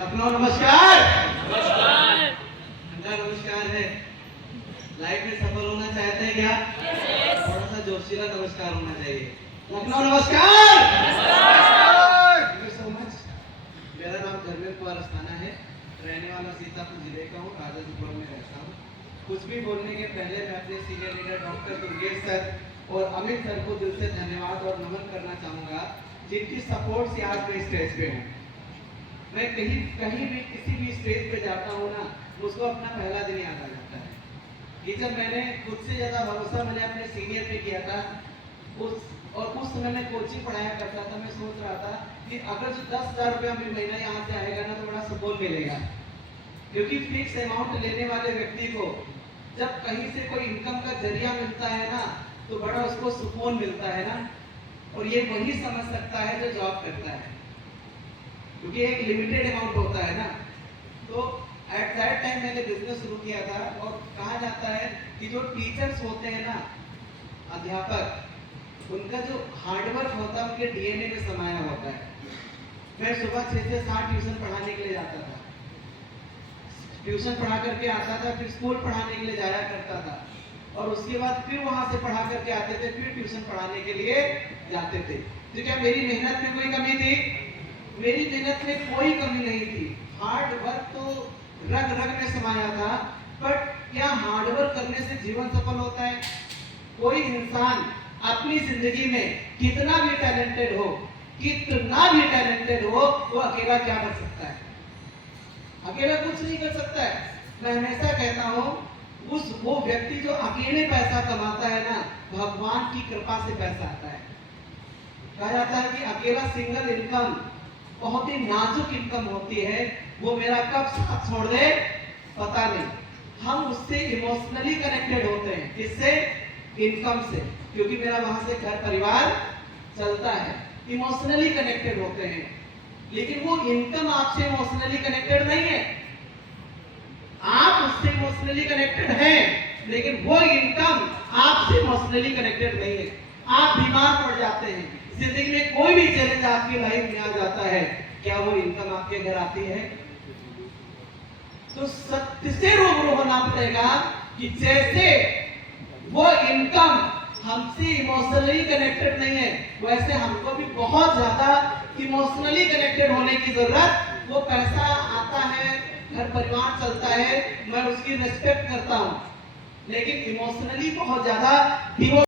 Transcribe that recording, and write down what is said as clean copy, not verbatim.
लखनऊ नमस्कार। नमस्कार। नमस्कार है। लाइफ में सफल होना चाहते हैं क्या? थोड़ा सा जोशीला नमस्कार होना चाहिए। लखनऊ नमस्कार। Thank you so much. मेरा नाम धर्मेंद्र कुमार अस्थाना है। रहने वाला सीतापुर जिले का हूँ, राजापुर में रहता हूँ। कुछ भी बोलने के पहले मैं अपने senior leader doctor Durgesh sir और अमित सर को दिल से धन्यवाद और नमन करना चाहूँगा, जिनकी सपोर्ट से आज मैं स्टेज पे हूँ। मैं कहीं भी किसी भी स्टेज पे जाता हूँ ना, मुझको अपना पहला दिन याद आ जाता है कि जब मैंने खुद से ज़्यादा भरोसा मैंने अपने सीनियर पे किया था। उस समय मैं कोचिंग पढ़ाया करता था। मैं सोच रहा था कि अगर जो 10,000 रुपया मेरे महीना यहाँ से आएगा ना, तो बड़ा सुकून मिलेगा, क्योंकि फिक्स अमाउंट लेने वाले व्यक्ति को जब कहीं से कोई इनकम का जरिया मिलता है ना, तो बड़ा उसको सुकून मिलता है ना। और ये वही समझ सकता है जो जॉब करता है, क्योंकि एक लिमिटेड अमाउंट होता है ना। तो एट दैट टाइम मैंने बिजनेस शुरू किया था। और कहा जाता है कि जो टीचर्स होते हैं ना, अध्यापक, उनका जो हार्डवर्क होता है उनके डीएनए में समाया होता है। मैं सुबह 6 से 7 ट्यूशन पढ़ाने के लिए जाता था। ट्यूशन पढ़ा करके आता था, फिर स्कूल पढ़ाने के लिए जाया करता था, और उसके बाद फिर वहां से पढ़ा करके आते थे, फिर ट्यूशन पढ़ाने के लिए जाते थे। तो क्या मेरी मेहनत में कोई कमी थी? मेरी मेहनत में कोई कमी नहीं थी। हार्ड वर्क तो रग रग में समाया था। बट क्या हार्ड वर्क करने से जीवन सफल होता है? कोई इंसान अपनी जिंदगी में कितना भी टैलेंटेड हो, वो अकेला क्या कर सकता है? अकेला कुछ नहीं कर सकता है। मैं हमेशा कहता हूँ, वो व्यक्ति जो अकेले पैसा कमाता है ना, भगवान की कृपा से पैसा आता है। कहा जाता है कि अकेला सिंगल इनकम बहुत ही नाजुक इनकम होती है, वो मेरा कब साथ छोड़ दे पता नहीं। हम उससे इमोशनली कनेक्टेड होते हैं। किससे? इनकम से, क्योंकि मेरा वहां से घर परिवार चलता है। इमोशनली कनेक्टेड होते हैं, लेकिन वो इनकम आपसे इमोशनली कनेक्टेड नहीं है। आप उससे इमोशनली कनेक्टेड हैं, लेकिन वो इनकम आपसे इमोशनली कनेक्टेड नहीं है। आप बीमार पड़ जाते हैं, जिंदगी में कोई भी चैलेंज आपकी लाइफ में आ जाता है, क्या वो इनकम आपके घर आती है? तो सत्य से रूबरू होना पड़ेगा कि जैसे वो इनकम हमसे इमोशनली कनेक्टेड नहीं है, वैसे हमको भी बहुत ज्यादा इमोशनली कनेक्टेड होने की जरूरत। वो पैसा आता है, घर परिवार चलता है, मैं उसकी रिस्पेक्ट करता हूँ, लेकिन इमोशनली बहुत ज्यादा